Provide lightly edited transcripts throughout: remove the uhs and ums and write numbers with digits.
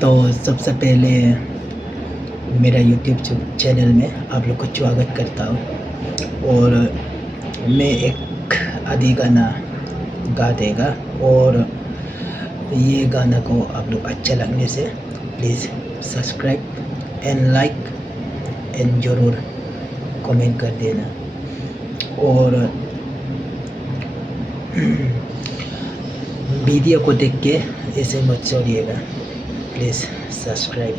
तो सबसे पहले मेरा यूट्यूब चैनल में आप लोग को स्वागत करता हूँ। और मैं एक आदि गाना गा देगा, और ये गाना को आप लोग अच्छा लगने से please subscribe and like and ज़रूर कमेंट कर देना। और वीडियो को देख के ऐसे मत छोड़िएगा, प्लीज़ सब्सक्राइब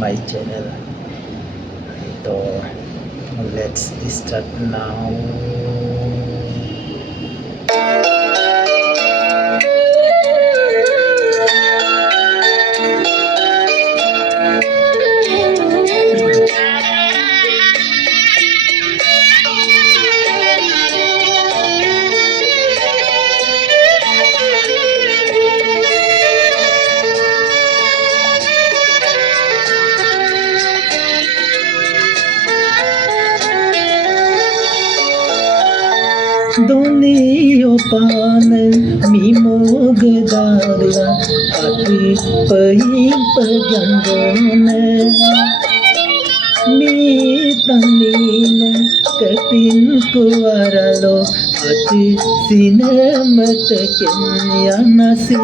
माय चैनल। तो let's start now. Donio panen mimogdala ati pahing pajanggone mi tanine kapin kuaralo ati sinemat kenyanasi.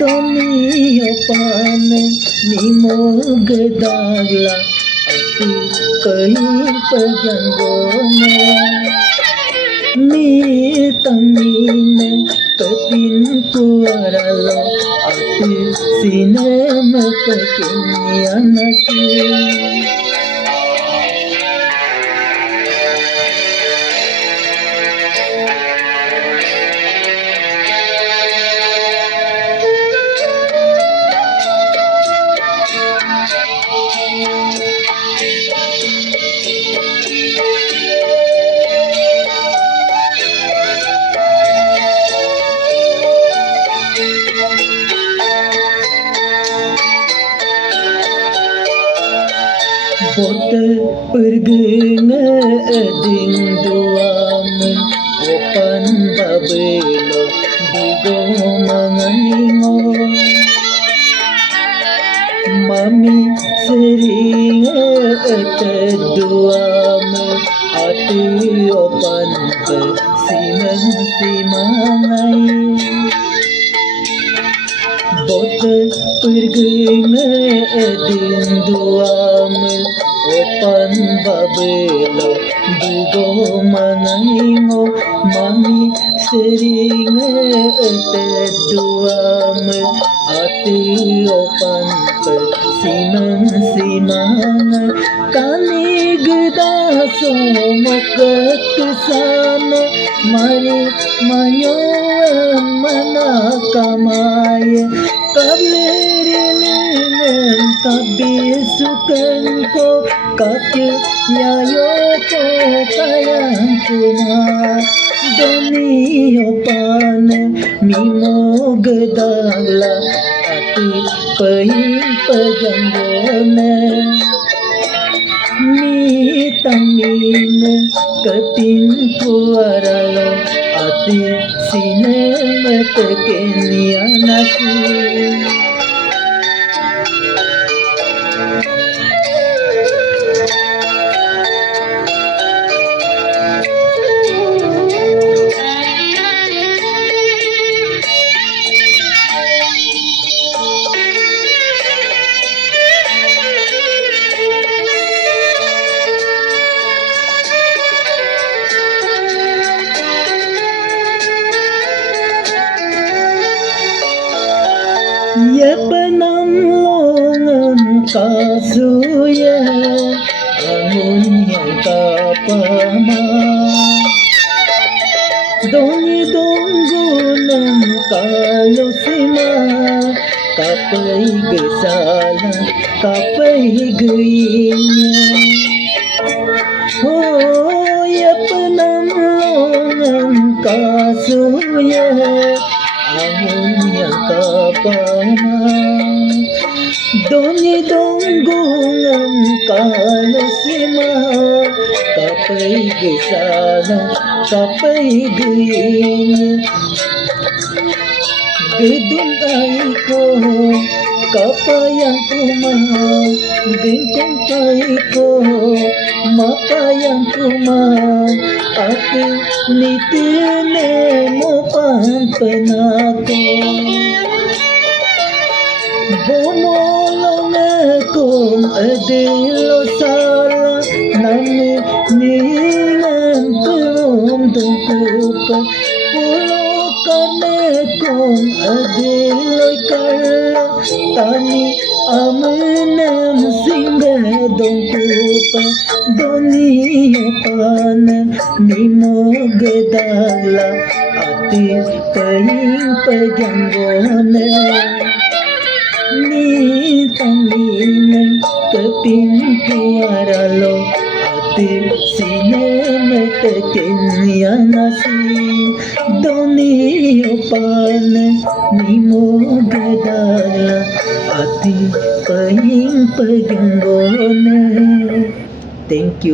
Donio panen mimogdala ati pahing pajanggone mi tamine kapin kuaralo ati sinemat kenyanasi. Bote pergena eding duamen opan babelo digo manganingo mami sering duamen ati opan simang simangai. Bote pergena eding duamen opan babelo digo manganingo mami sering duamen ati opan simang simangai. Kanigda somoket kesana mari manyo manakamaya kablirinin kabisukan ko kake yayo ko kayang kuma. Doniyo pane mimogdala ati pahing pajanggone mi tamine kapin kuaralo ati sinemat kenyanasi. Yepenam longan kasuya angun yang kapama doni donggunan kalusima kapai gesala kapai geinya. Oh yepenam longan kasuya angun yang kapama doni donggungan kalusima kapai gesala kapai geinya. Gedung aiko Kapayang din kong ko, mapayang ate nitine mo panpanako. Bomolong kong adilo sala, nami ningan kong tungkupan, pulo kane kong adiloy kala, tani amanem singa dongkupan, doniya panen ni mo gedala, ati paying pajanggone. Ni tanginay kapintuaralo, ati sinemetakin yanasi, doniyo pane ni mo gadala, ati paying paganggone. Thank you.